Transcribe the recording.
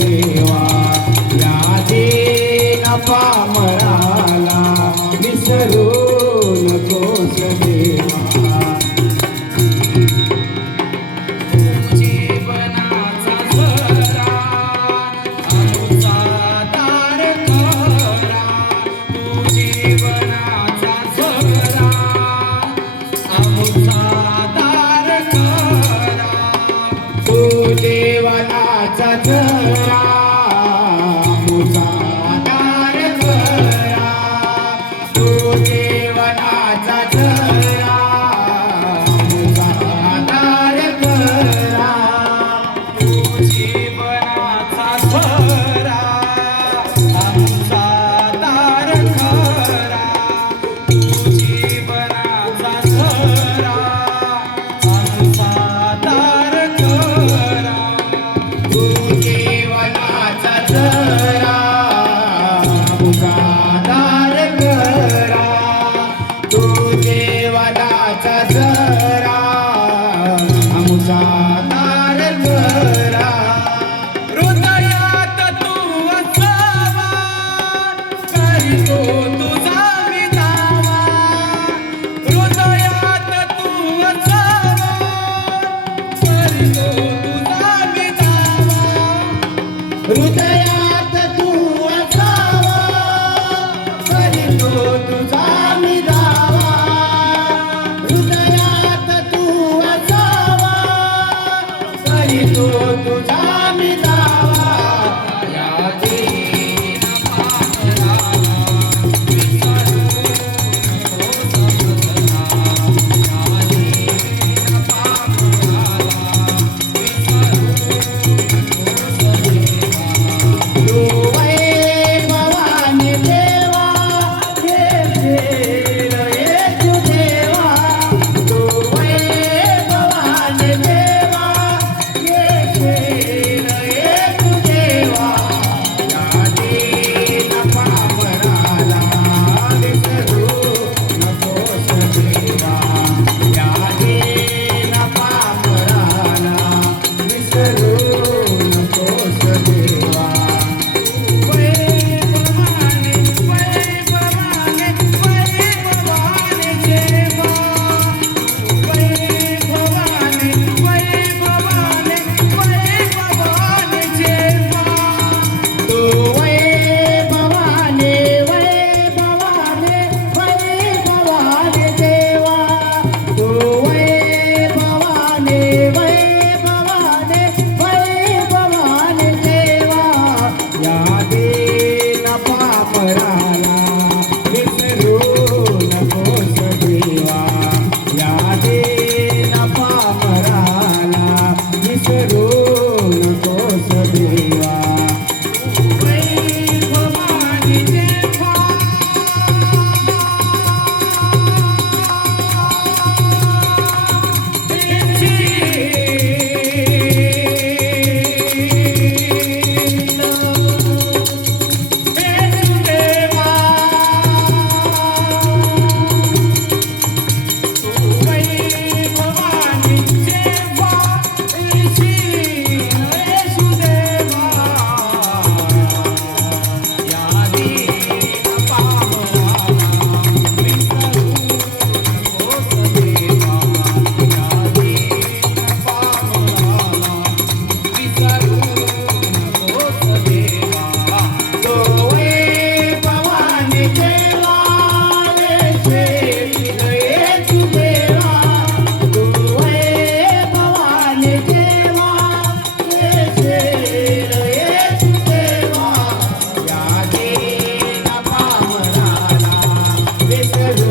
देवा या दीन पामराला विसरू नकोस देवा जीवनाचा झरा आमचा दार खरा तू जीवनाचा झरा आमचा दार खरा तू देवाचा झरा मुसा दार खरा तू देवाचा झरा मुसा दार खरा तू जीवनाचा झरा आमचा दार खरा तू जीवनाचा झरा आमचा दार खरा तू देवाचा झरा मुसा दार खरा तू देवाचा झरा मुसा दार खरा हृदयात तू असावा करीतो तुझा मी दावा हृदयात तू असावा करीतो तुझा मी दावा हृदयात तू असावा करीतो तुझा मी दावा हृदयात तू असावा करीतो तुझा मी दावा या दीन पामराला विसरू नको समजना या दीन पामराला विसरू नको देवा तू वैभवाने देवा येशील येशू देवा तू वैभवाने देवा येशील येशू देवा या दीन पामराला विसरू नकोस देवा या दीन पामराला विसरू नकोस देवा वैभवाने वैभवाने वैभवाने देवा वैभवाने वैभवाने वैभवाने देवा तू वैभवाने वैभवाने वैभवाने देवा तू वैभवाने वैभवाने वैभवाने देवा या दीन पामराला विसरू नकोस देवा या दीन पामराला विसरू नकोस देवा वैभवाने देवा तू वैभवाने देवा येशील येशू देवा तू वैभवाने देवा येशील येशू देवा या दीन पामराला विसरू